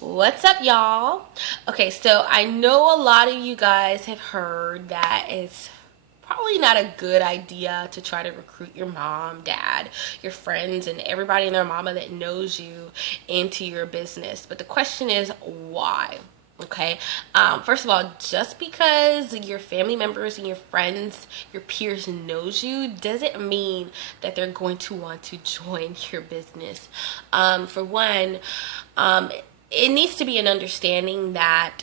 What's up, y'all? Okay, so I know a lot of you guys have heard that it's probably not a good idea to try to recruit your mom, dad, your friends, and everybody and their mama that knows you into your business. But the question is, why? Okay. First of all, just because your family members and your friends, your peers knows you doesn't mean that they're going to want to join your business. For one, it needs to be an understanding that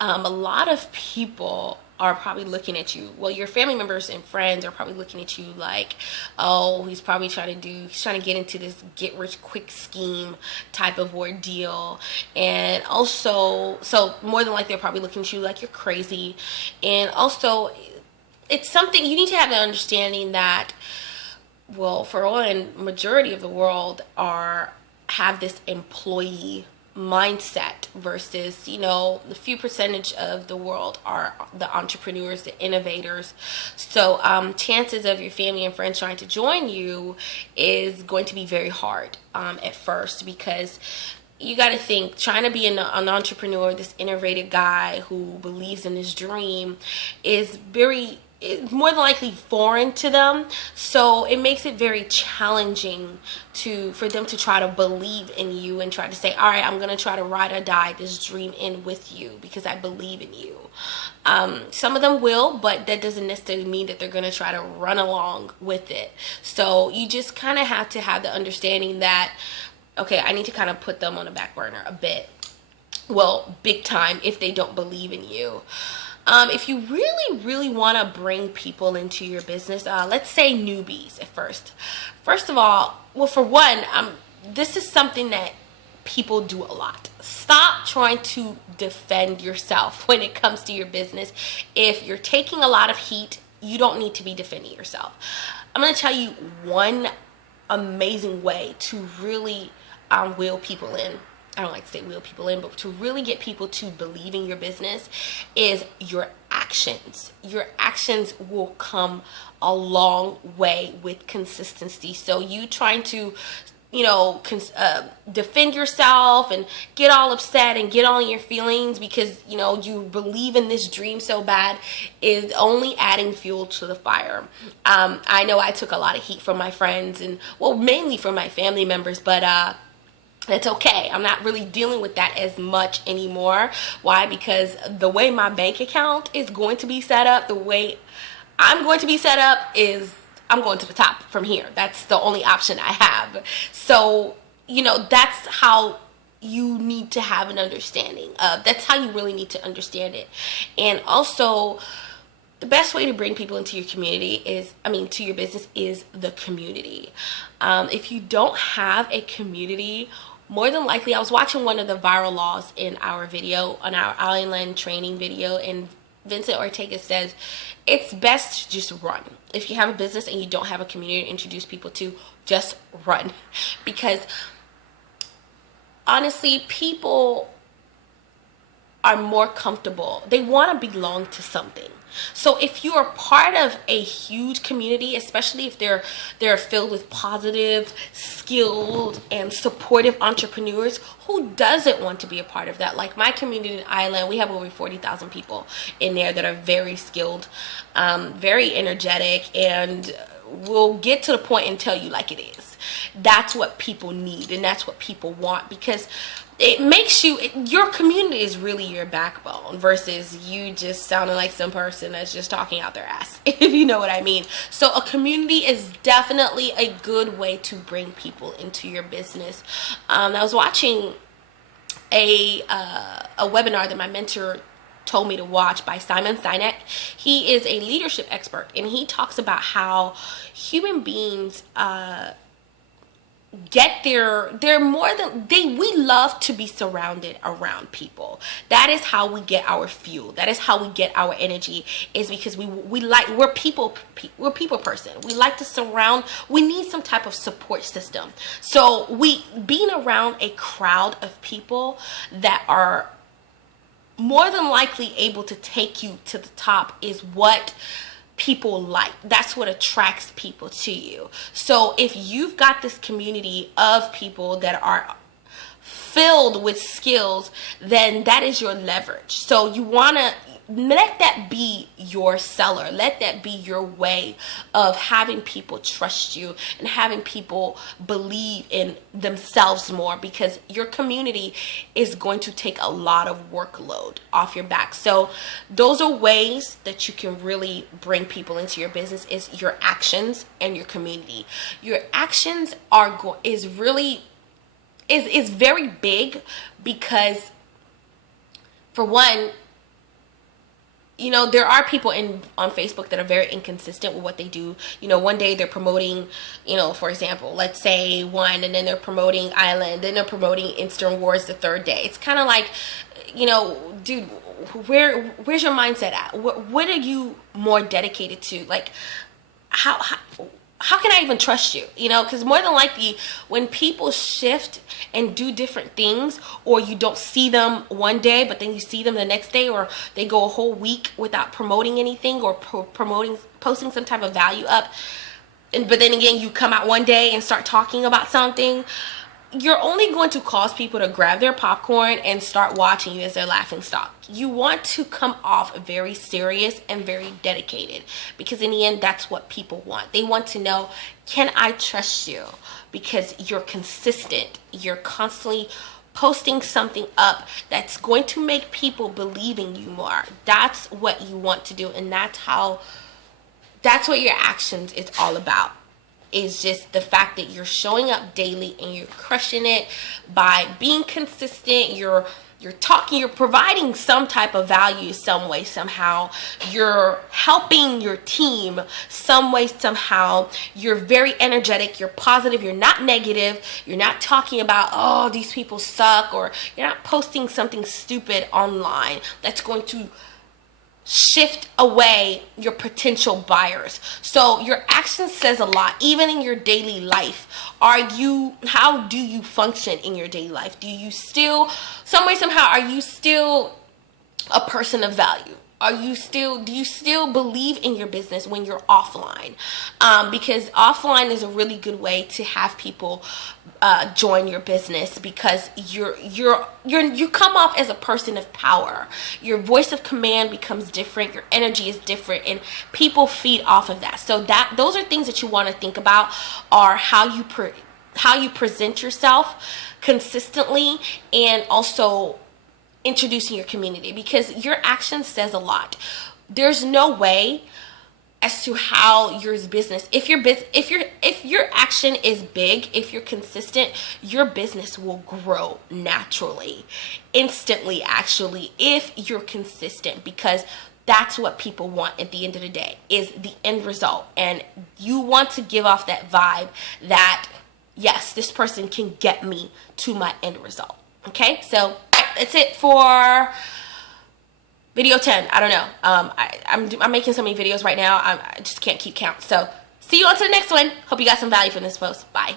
a lot of people are probably looking at you. Well, your family members and friends are probably looking at you like, oh, he's trying to get into this get rich quick scheme type of ordeal. And also, so more than likely, they're probably looking at you like you're crazy. And also, it's something you need to have the understanding that, well, for one, majority of the world have this employee mindset versus, the few percentage of the world are the entrepreneurs, the innovators. So chances of your family and friends trying to join you is going to be very hard at first, because you got to think, trying to be an entrepreneur, this innovative guy who believes in his dream is more than likely foreign to them. So it makes it very challenging for them to try to believe in you and try to say, all right, I'm going to try to ride or die this dream in with you because I believe in you. Some of them will, but that doesn't necessarily mean that they're going to try to run along with it. So you just kind of have to have the understanding that, okay, I need to kind of put them on the back burner a bit. Well, big time if they don't believe in you. If you really, really want to bring people into your business, let's say newbies at first. First of all, well, for one, this is something that people do a lot. Stop trying to defend yourself when it comes to your business. If you're taking a lot of heat, you don't need to be defending yourself. I'm going to tell you one amazing way to really wheel people in. I don't like to say wheel people in, but to really get people to believe in your business is your actions. Your actions will come a long way with consistency. So you trying to, defend yourself and get all upset and get on your feelings because, you believe in this dream so bad is only adding fuel to the fire. I know I took a lot of heat from my friends and, well, mainly from my family members, but, that's okay. I'm not really dealing with that as much anymore. Why? Because the way my bank account is going to be set up, the way I'm going to be set up is I'm going to the top from here. That's the only option I have. So, that's how you need to have an understanding of. That's how you really need to understand it. And also, the best way to bring people into your community to your business is the community. If you don't have a community, more than likely, I was watching one of the viral laws in our video, on our island training video, and Vincent Ortega says it's best to just run. If you have a business and you don't have a community to introduce people to, just run. Because honestly, people are more comfortable. They want to belong to something. So if you are part of a huge community, especially if they're filled with positive, skilled, and supportive entrepreneurs, who doesn't want to be a part of that? Like my community in Ireland, we have over 40,000 people in there that are very skilled, very energetic, and will get to the point and tell you like it is. That's what people need, and that's what people want, because it makes your community is really your backbone versus you just sounding like some person that's just talking out their ass, if you know what I mean. So a community is definitely a good way to bring people into your business. I was watching a webinar that my mentor told me to watch by Simon Sinek. He is a leadership expert, and he talks about how human beings we love to be surrounded around people. That is how we get our fuel. That is how we get our energy, is because we're people person. We like to we need some type of support system. So being around a crowd of people that are more than likely able to take you to the top is what people like. That's what attracts people to you. So if you've got this community of people that are filled with skills, then that is your leverage. So you want to let that be your seller. Let that be your way of having people trust you and having people believe in themselves more, because your community is going to take a lot of workload off your back. So those are ways that you can really bring people into your business, is your actions and your community. Your actions is very big, because for one, you know, there are people on Facebook that are very inconsistent with what they do. You know, one day they're promoting, you know, for example, let's say one, and then they're promoting Island, then they're promoting Instant Wars the third day. It's kind of like, you know, dude, where's your mindset at? What are you more dedicated to? Like, how can I even trust you? You know, because more than likely when people shift and do different things, or you don't see them one day but then you see them the next day, or they go a whole week without promoting anything or posting some type of value up, but then again you come out one day and start talking about something, you're only going to cause people to grab their popcorn and start watching you as their laughing stock. You want to come off very serious and very dedicated, because in the end, that's what people want. They want to know, can I trust you? Because you're consistent. You're constantly posting something up that's going to make people believe in you more. That's what you want to do, and that's what your actions is all about. Is just the fact that you're showing up daily and you're crushing it by being consistent. You're talking, you're providing some type of value some way, somehow. You're helping your team some way, somehow. You're very energetic, you're positive, you're not negative. You're not talking about, oh, these people suck, or you're not posting something stupid online that's going to shift away your potential buyers. So your action says a lot, even in your daily life. How do you function in your daily life? Do you still, some way, somehow, are you still a person of value? Do you still believe in your business when you're offline? Because offline is a really good way to have people join your business, because you come off as a person of power. Your voice of command becomes different. Your energy is different, and people feed off of that. So those are things that you want to think about, are how you present yourself consistently, and also introducing your community, because your action says a lot. There's no way as to how your business, if your action is big, if you're consistent, your business will grow naturally, instantly, actually, if you're consistent, because that's what people want at the end of the day, is the end result. And you want to give off that vibe that, yes, this person can get me to my end result. Okay, so that's it for video 10. I don't know. I'm making so many videos right now. I just can't keep count. So see you on to the next one. Hope you got some value from this post. Bye.